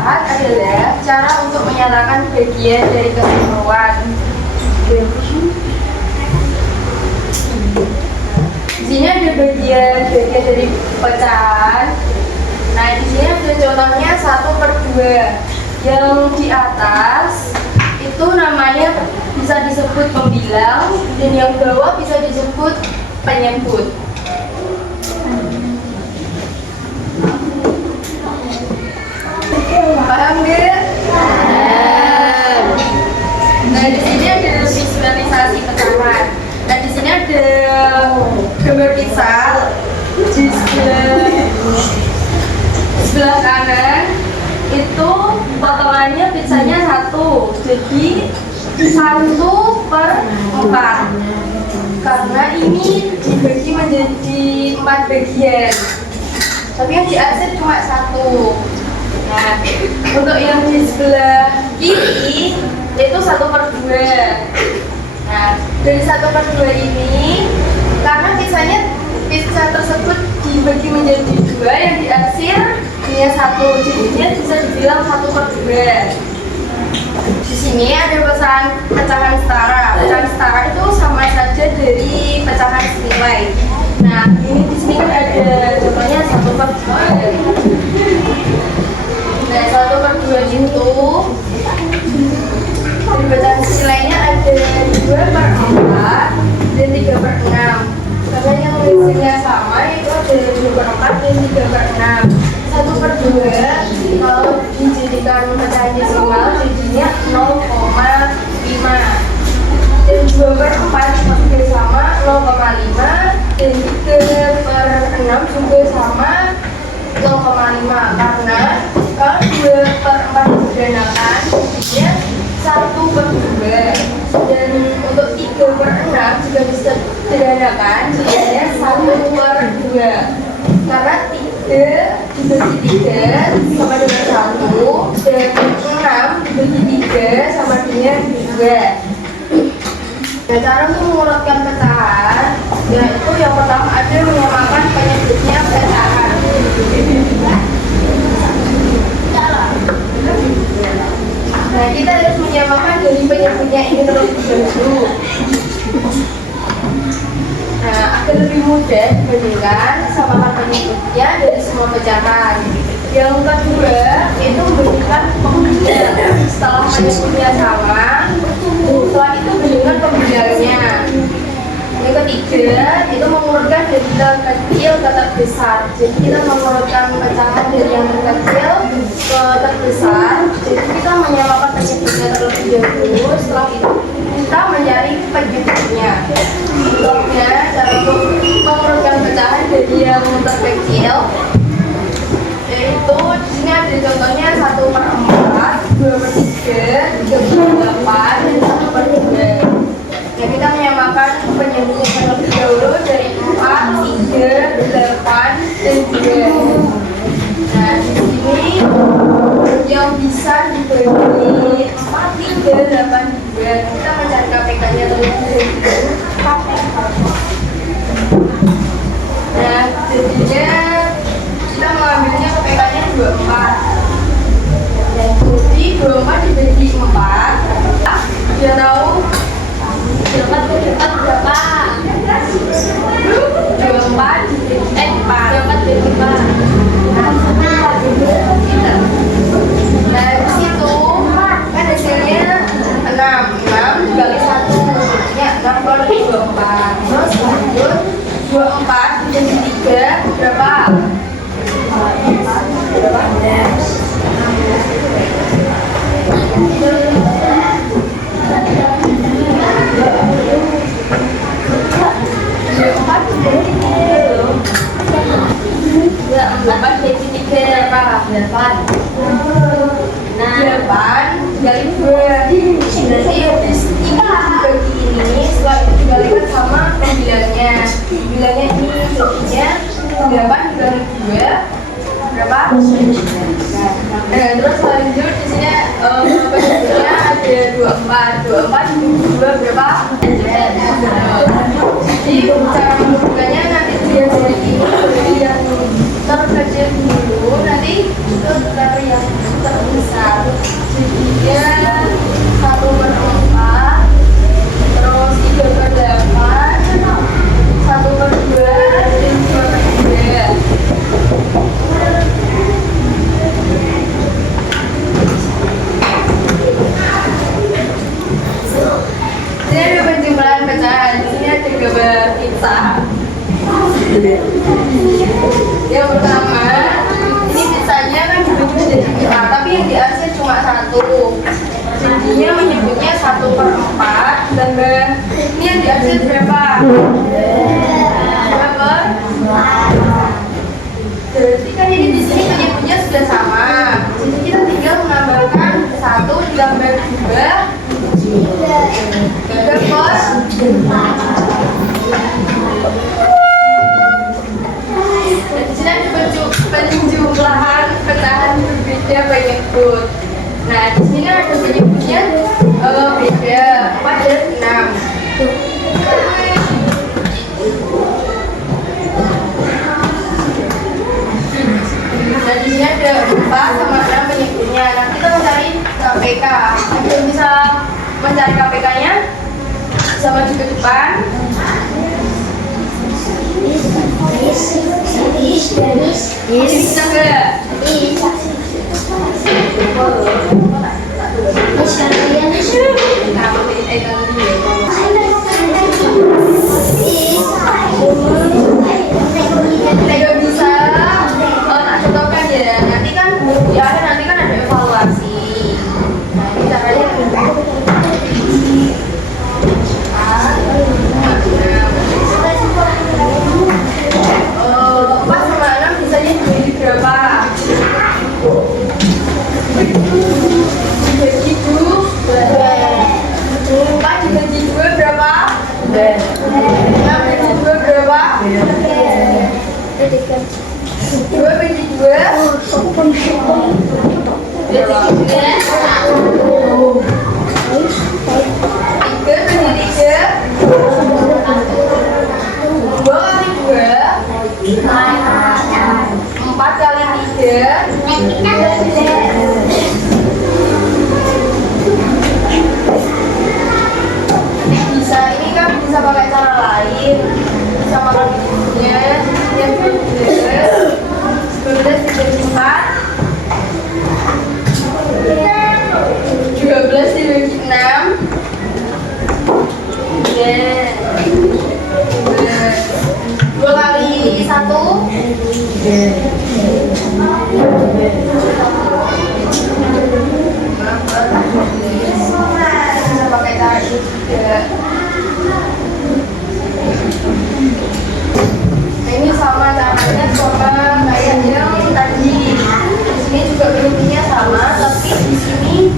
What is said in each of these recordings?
pecahan adalah cara untuk menyatakan bagian dari keseluruhan. Di sini ada bagian dari pecahan. Nah, di sini ada contohnya 1/2. Yang di atas itu namanya bisa disebut pembilang, dan yang bawah bisa disebut penyebut. Paham nggak? Nah, di sini ada visualisasi pecahan. Nah, di sini ada gambar pizza. Di sebelah kanan itu potongannya pizzanya 1, jadi 1/4, karena ini dibagi menjadi 4 bagian, tapi yang diarsip cuma 1. Nah, untuk yang di sebelah kiri itu 1/2. Nah, dari 1/2 ini, karena pizza tersebut dibagi menjadi 2, yang diarsir hanya 1, jadinya bisa dibilang 1/2. Di sini ada pecahan setara. Pecahan setara itu sama saja dari pecahan senilai. Nah, ini di sini kan ada contohnya 1/2. Nah, 1/2 itu dari pecahan senilainya ada 2/4 dan 3/6. Karena yang hasilnya sama, itu ada 2/4 dan 3/6. 1/2 kalau dijadikan pecahan desimal jadinya 0,5, dan 2/4 juga sama 0,5, dan 3/6 juga sama 0,5. Karena kalau 2/4 disederhanakan jadinya 1/2, dan untuk 3/6 juga bisa disederhanakan jadinya 1/2. Karena 3 dibagi 3 sama dengan 1, dan 6 dibagi 3 sama dengan 2. Nah, cara untuk mengurutkan pecahan, yaitu yang pertama ada menyamakan penyebutnya pecahan. Nah, kita harus menyamakan dari penyebutnya ini terlebih dahulu. Nah, agar lebih mudah dibandingkan, samakan penyebutnya dari semua pecahan. Yang kedua, yaitu membandingkan pembilang. Setelah penyebutnya sama, setelah itu bandingkan pembilangnya. Yang ketiga, itu mengurutkan dari terkecil ke terbesar. Jadi kita mengurutkan pecahan dari yang terkecil ke terbesar. Jadi kita menyamakan penyebutnya terlebih dahulu. Setelah itu kita mencari penyebutnya. Contohnya, cara untuk mengurutkan pecahan dari yang terkecil, yaitu di sini ada contohnya 1/4, 2/3, 3/8, dan 1/2. Nah, kita menyamakan penyebutnya terlebih dahulu dari 4, 3, 8, dan 2. Nah, di sini yang bisa dibagi 4, 3, 8, 2. Kita mencari KPK-nya terlebih dahulu. Nah, jadinya kita mengambilnya KPK-nya 24. Jadi 24 dibagi 4, dia tahu 24 dibagi 4 berapa? 24 dibagi 4. 24 dibagi 4. Nah, di situ kan hasilnya 6. 6 dibagi 1, jadinya 6 kali 24. Terus lanjut 24 dibagi 3 berapa? Berapa? 4 bagi 3 berapa? 8. Nah, 8 dari 2. Berarti ini dibagi ini, setelah itu dibalikan sama pembilangnya. Bilangnya ini jadinya 8 dibagi 2 berapa? Nah, terus lanjut di sini penyebutnya ada 24. 24 dibagi 2 berapa? Jadi cara menentukannya nanti dia dari ini yang terkecil dulu, nanti ke yang dia penyebut. Nah, di sini kan ada penyebutnya beda 4 dan 6. Nah, di sini ada 4 sama 6 penyebutnya. Nah, kita mencari KPK. Kita bisa mencari KPK-nya bisa maju ke depan. Bisa enggak? Tidak bisa. Oh, tak contohkan ya. Nanti kan ada evaluasi. Nah, ini caranya pas sama 6 bisa dibagi berapa? Dibagi 2. 4 dibagi 2 berapa? 6 dibagi 2 berapa? 2 bagi 2 4 kali 3 bisa, ini kan bisa pakai cara lain, bisa makan bumbunya yang 12 dibagi 4 12 dibagi 6 2 kali 1 bisa pakai cara ini juga. Nah, ini sama caranya sama kayak yang tadi. Di sini juga bentuknya sama, tapi di sini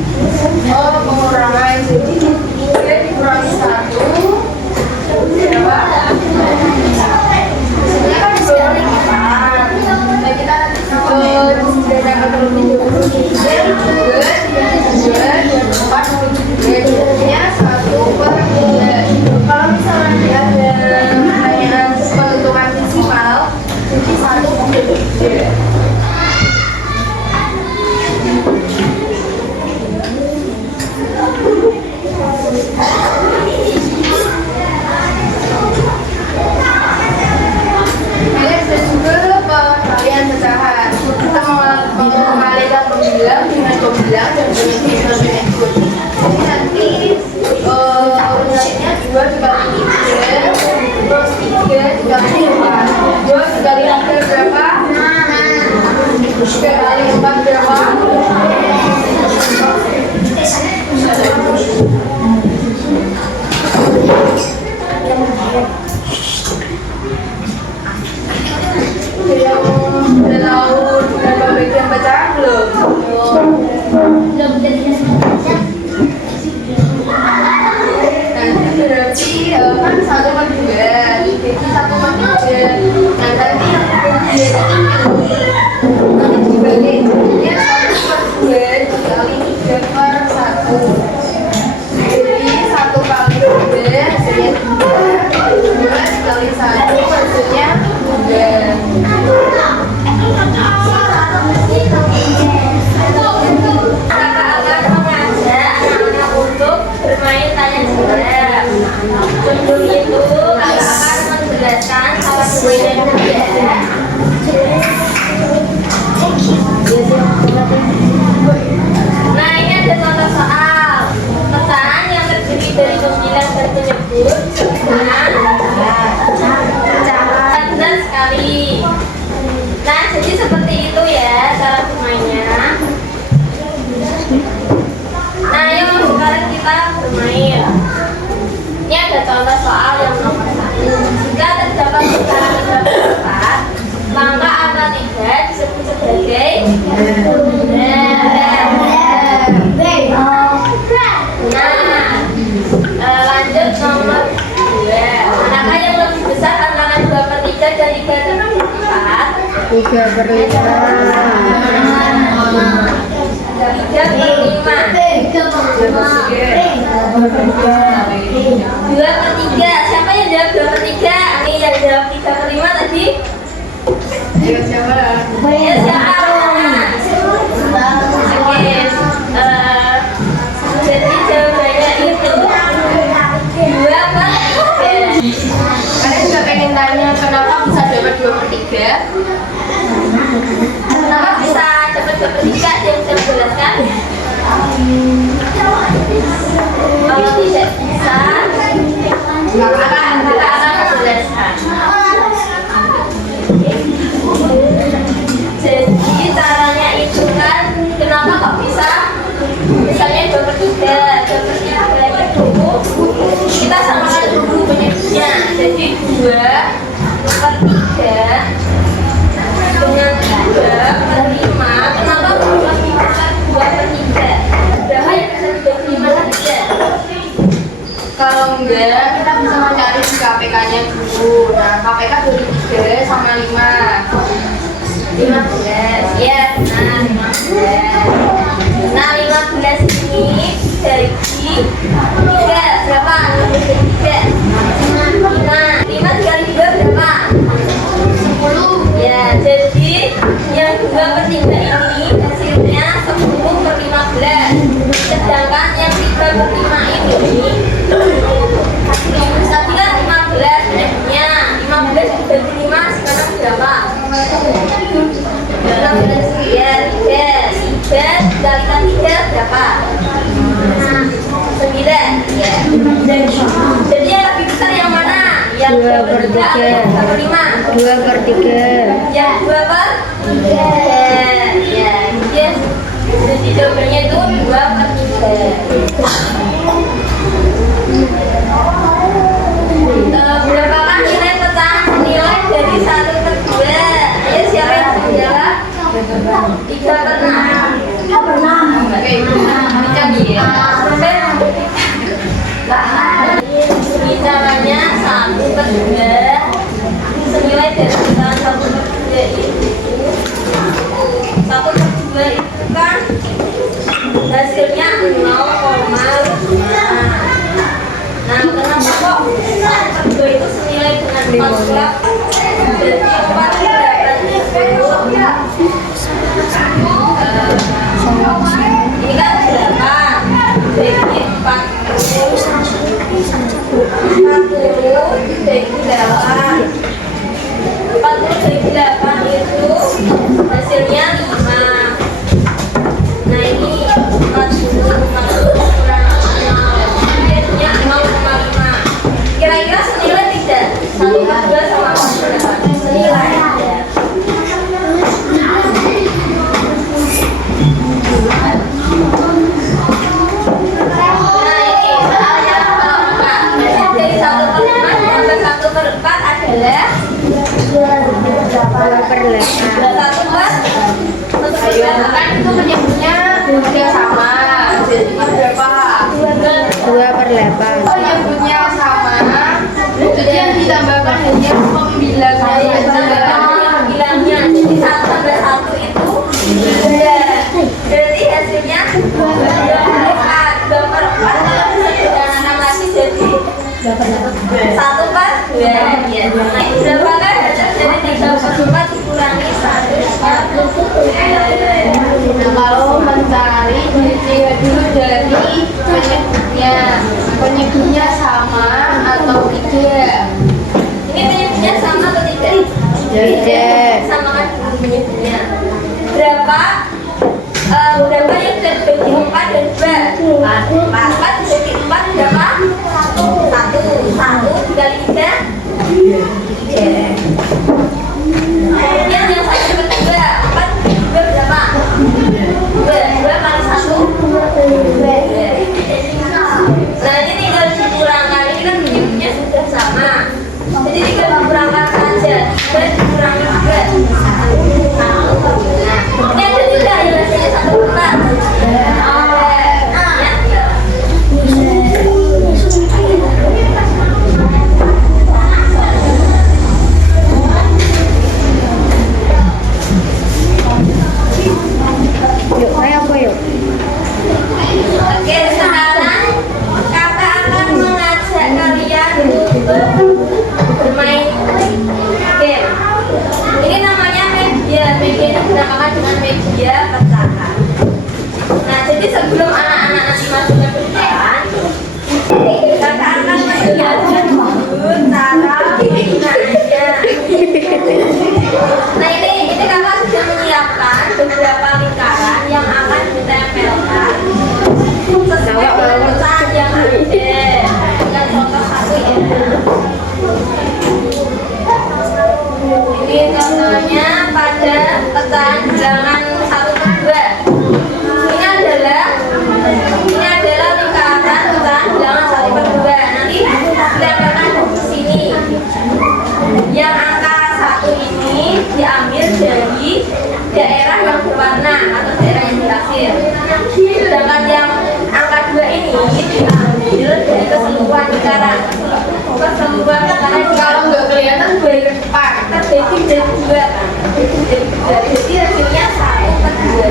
pengurangan. Jadi 3 dikurangi 1 berapa? Ini kan di bawah 4. Nah, kita nanti sederhana terlebih dahulu. 3 dan 4 jadinya 1/3. Kalau misalnya ada pertanyaan penentuan desimal, jadi 1/3. Dengan pembilang dan dengan ikut. Jadi nanti rumusnya 2 dikali 3 terus 3 dikali 4. 2 dikali 3 berapa? 3 kali 4 berapa? Yang udah tahu berapa bagian pecahan belum? Nanti berarti kan 1/2 jadi 1/3. Nah, nanti yang kemudian nanti dibagi jadinya 1/2 dikali 3/1. Jadi 1 kali 2 hasilnya 2 dikali 1 hasilnya 2. Bermain tanya jawab. Sebelum itu kakak akan menjelaskan cara bermain juga. Nah, ini ada contoh soal. Pecahan yang terdiri dari pembilang dan penyebut disebutkan pecahan 14 kali. Nah, jadi seperti itu ya cara bermainnya. Nah, yuk sekarang kita bermain. Ini ada contoh soal yang nomor 1. Jika terdapat pecahan terdapat 4, maka angka 3 disebut sebagai lanjut nomor 2. Manakah yang lebih besar antara 2/3 dan 3/4? 3/5. 2/3. Siapa yang jawab 2/3? Ini yang jawab 3/5 tadi. Ya siapa? Ya siapa? Oke. Jadi jawabannya itu 2/3. Kalian juga pengen tanya kenapa bisa dapat 2/3? Kenapa bisa dapat 2/3? Yang bisa menjelaskan? Kalau tidak bisa, akan menjelaskan. Jadi caranya itu kan, kenapa kok bisa? Misalnya 2/3 itu kita samakan dulu penyebutnya. Jadi 2/3 dengan 2/5. Kenapa kok bisa 2/3? Berapa yang bisa 2/5 saja? Kalau enggak, kita bisa mencari di KPK-nya dulu. Nah, KPK dari 3 sama 5. 15, ya. Nah 15. Nah 15 ini dari 3 berapa? 3. Nah 5 dikali 2 berapa? 10. Ya, jadi yang 2/3 ini hasilnya 10/15. Sedangkan yang 3/5 ini tadi kan 15 nya 15 dibagi 5 sekarang berapa? 16. Ya, 3 dikalikan 3 berapa? 9. Ya. Jadi yang lebih besar yang mana? Yang 2/3 atau 5? 2/3. Yang 2/3. Ya, yes. Jadi jawabannya itu 2/3. Berapakah nilai peta nilai dari 1/2? Ayo siapa yang menjawab? 3/6. Oke, dicari ya. Ini caranya 1/2 senilai dari 1/2 itu 1/2 itu kan hasilnya 0,5. Nah kenapa kok 1/2 itu senilai dengan 4? Jadi 4/8 itu ini kan 8. Jadi 40 dibagi 8. 40 dibagi 8 itu hasilnya 5. Nah ini 40 kurang 0, jadinya 0,5. Kira-kira senilai tidak? 1/2 sama 1/8 senilai ya. Adalah 2/4. Ayo, kan itu penyebutnya udah sama. Jadinya berapa? 2/8. Penyebutnya sama. Jadi yang ditambahkan hanya pembilangnya saja. Bilangnya jadi 1/1 itu 2. Berarti hasilnya 2/4. 2/4 kalau bisa disederhanakan lagi jadi 1/2. Ya. Nah itu berapakah hasil dari 3/4 dikurangi 1/4? Nah, kalau mencari dilihat dulu dari penyebutnya sama atau tidak. Ini penyebutnya sama atau tidak? Tidak. Sama kan dulu penyebutnya. Berapa yang sudah dibagi 4 dan 2? 4 dibagi 4 berapa? 1 dikali 3? 3. Kemudian yang 1/2, 4 dibagi 2 berapa? 2 kali 1? 2. Nah ini tinggal dikurangkan. Ini kan penyebutnya sudah sama. Jadi tinggal dikurangkan saja. 2 dikurangi 3 dinamakan dengan media percakapan. Nah, jadi sebelum anak-anak nanti masuk ke depan, kakak akan menjelaskan dulu cara penggunaannya. Nah, ini kakak sudah menyiapkan beberapa lingkaran yang akan ditempelkan sesuai dengan pecahan yang ada. Dan contoh satu ini. Ini contohnya pada pecahan bilangan 1 ke 2. Ini adalah lingkaran pecahan bilangan 1 per 2. Nanti ditempelkan ke sini. Yang angka 1 ini diambil dari daerah yang berwarna atau daerah yang diakhir. Sedangkan yang angka 2 ini diambil dari keseluruhan lingkaran. Keseluruhan lingkaran Kalau nggak kelihatan gue ke depan. terbagi dari 2 kan. Jadi hasilnya 1 per 2.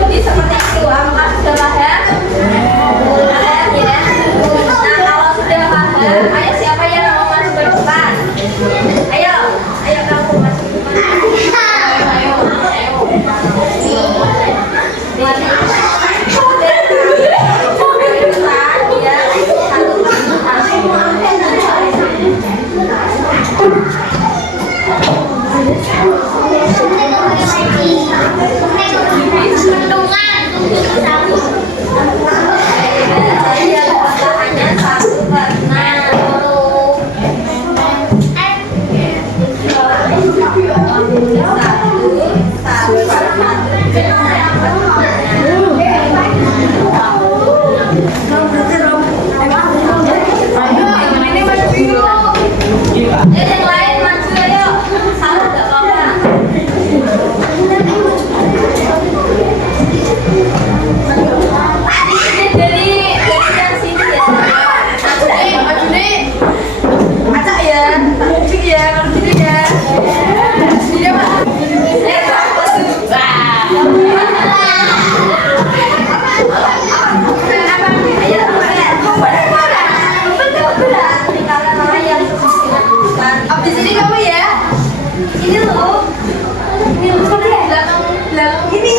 Jadi seperti itu. Apakah sudah paham? Paham ya? Nah, kalau sudah paham, ayo siapa yang mau masuk ke depan? Ayo kamu masuk ke depan. Ayo. Yang lain maju ayo. Salah enggak apa-apa. Dari yang sini ya. Maju nih. Acak ya. Cik ya, kalau sini ya. Sini ya, Pak. Abis ini kamu ya. Ini loh. Ini loh. Belakang ini.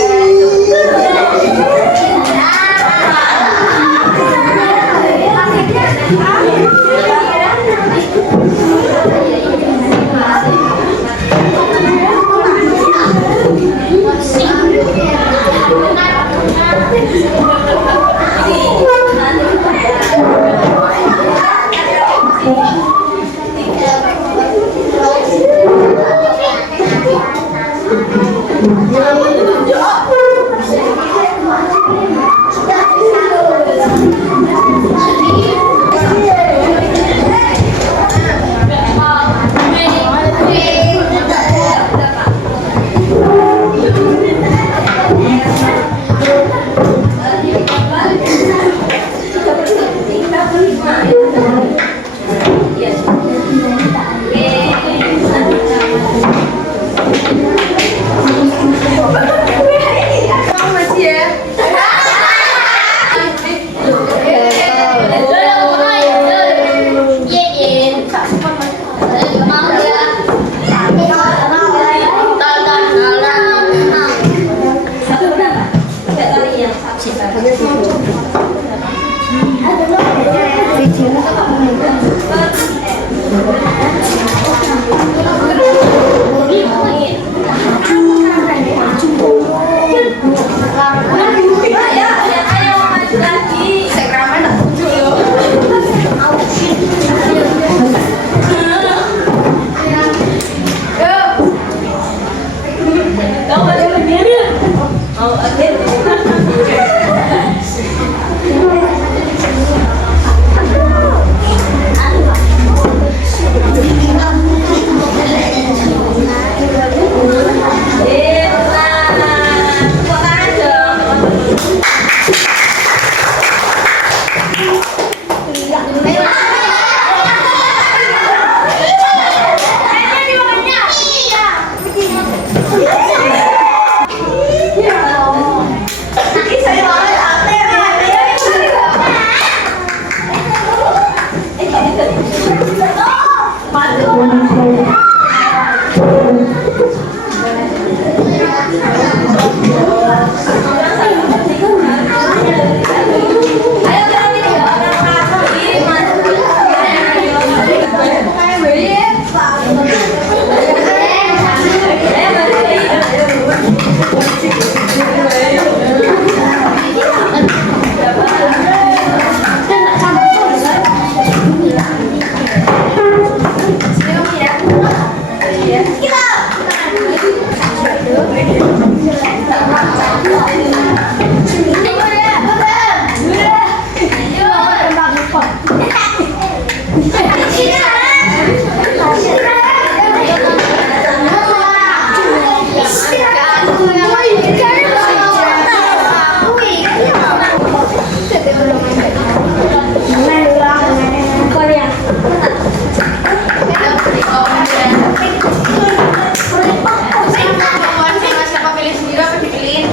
Siapa pilih sendiri apa dipilihin?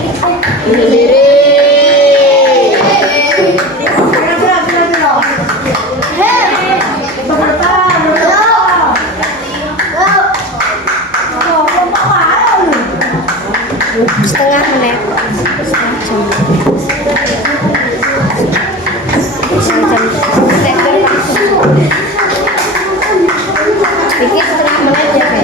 Setengah menit. Bikin setengah menit ya, Be.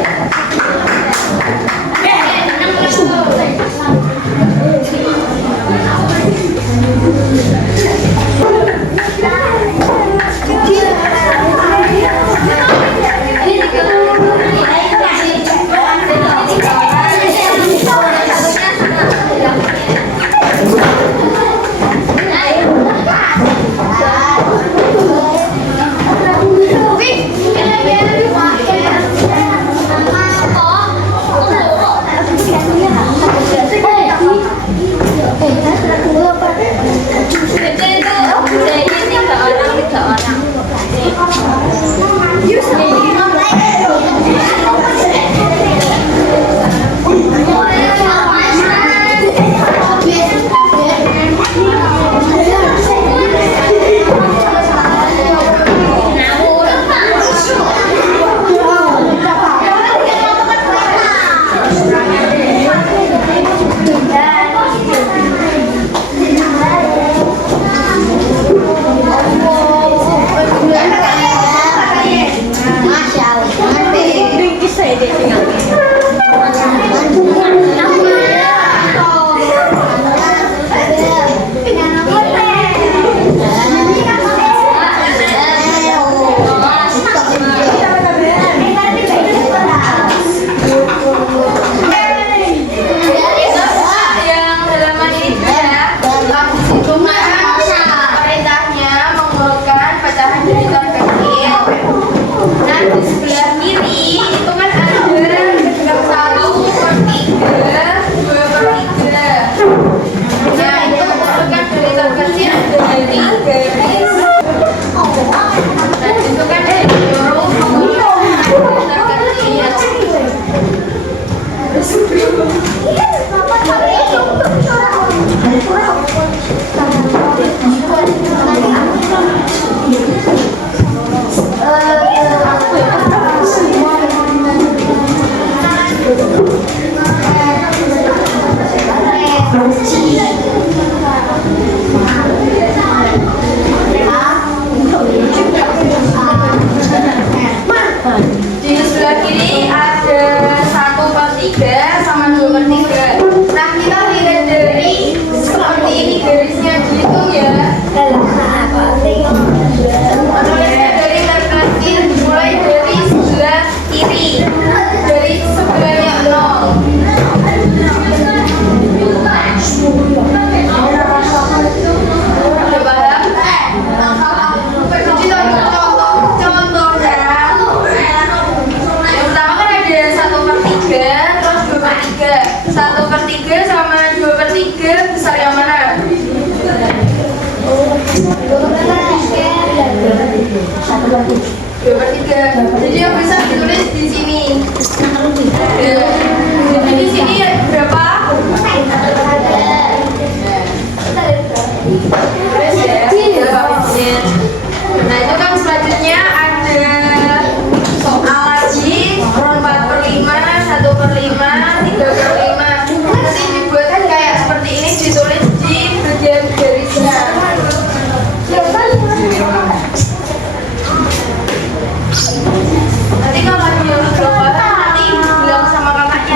Di sebelah kiri ada 1/3 sama 2/3. Nah, kita lihat dari seperti ini garisnya dihitung ya. Tulisnya dari terkecil mulai dari sebelah kiri, dari sebelahnya 0. Udah paham? Jadi contohnya yang pertama kan ada 1/3 terus 2/3. 1/3 sama 2/3 besar yang mana? 2/3. Jadi yang bisa ditulis di sini. Jadi di sini berapa? Terus ya, nah itu kan selanjutnya ada soal lagi 4/5, 1/5, 3/5. Nanti dibuat kayak seperti ini, ditulis di bagian garisnya. Nanti kalau ada yang belum paham nanti bilang sama kakaknya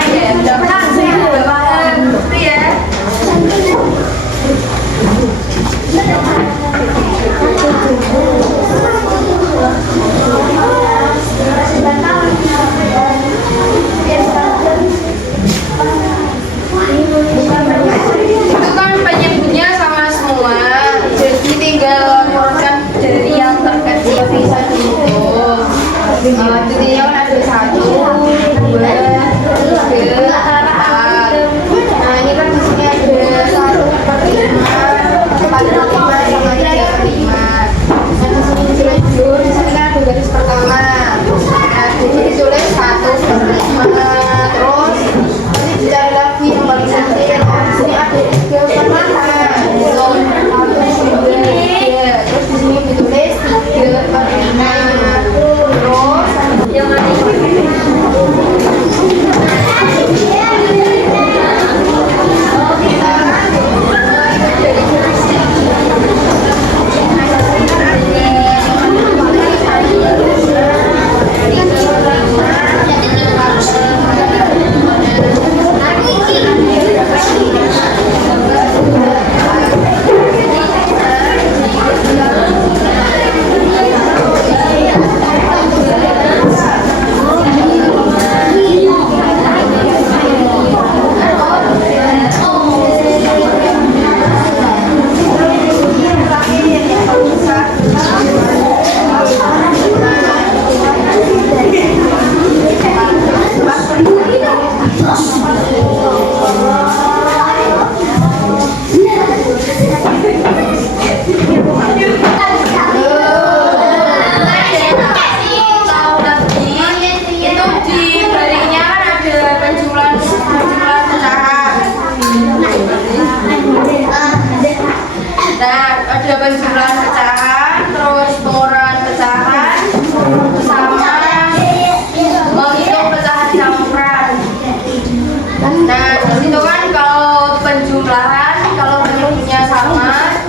Nah, di situ kan kalau penjumlahan, kalau penyebutnya sama,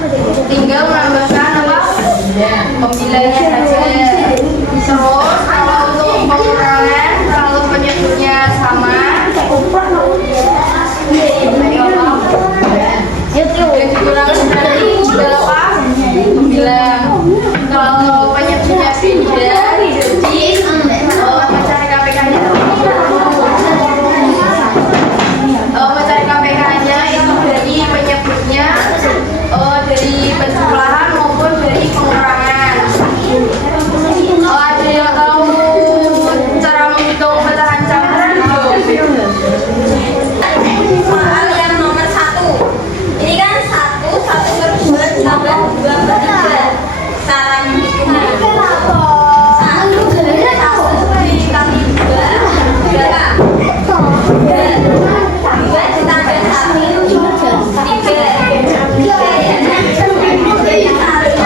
tinggal menambahkan apa? Pembilannya saja. Terus kalau untuk pengurangan, kalau penyebutnya sama, yang dikurangi dari berapa? Pembilang. Kalau penyebutnya beda, jadi mencari KPK-nya. Mencari KPK-nya itu dari penyebutnya, dari penjumlahan maupun dari pengurangan. Ada yang tahu cara menghitung pecahan campuran belum? Soal yang nomor 1. Ini kan 1 per 2 ditambah 2 per 3. Cara menghitungnya. 1 dikali 2 berapa? 2 ditambah 1 3 ya. Jadi 1 per 2 ini hasilnya 3 per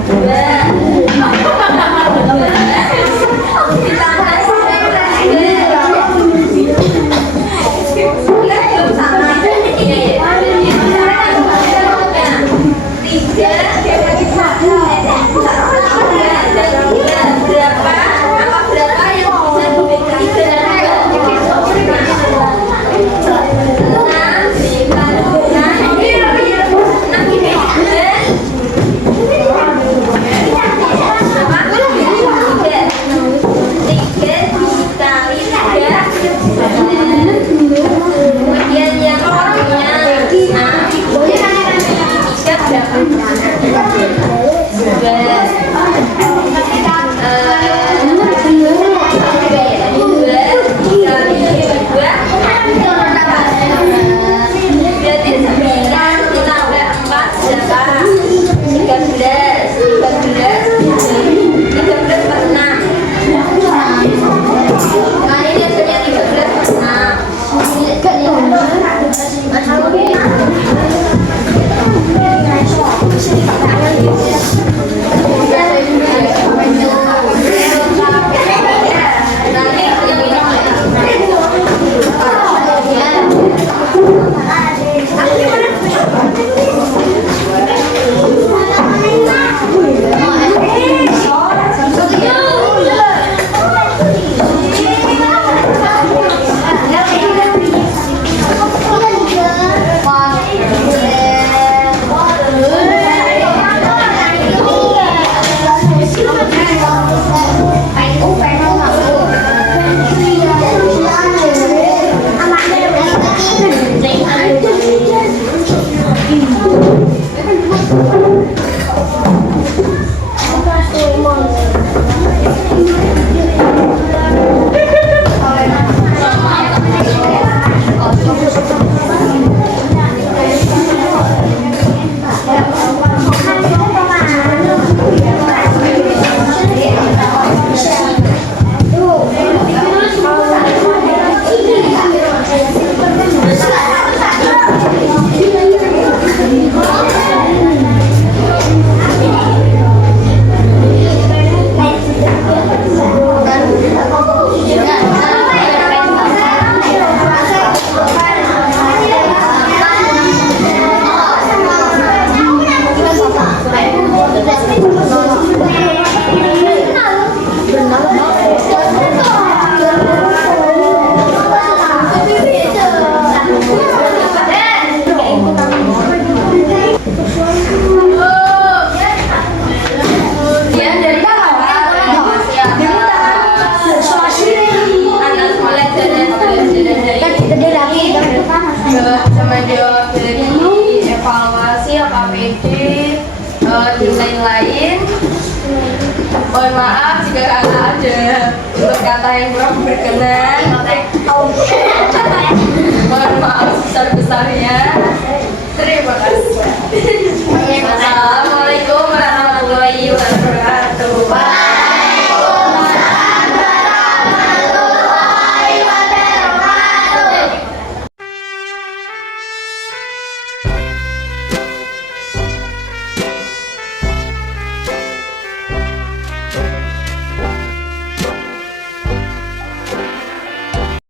2. Ditambah 1 per 3. Belum sama. Berapa? Apa berapa yang bisa dibagi kemudian yang lainnya berarti 9 ditambah 4 berapa? 13 per 6. Nah ini hasilnya 13 per 6. Sama jawab dari evaluasi KPD dan lain-lain. Mohon maaf jika ada kata yang kurang berkenan. Mohon maaf sebesar-besarnya. Terima kasih. Assalamualaikum.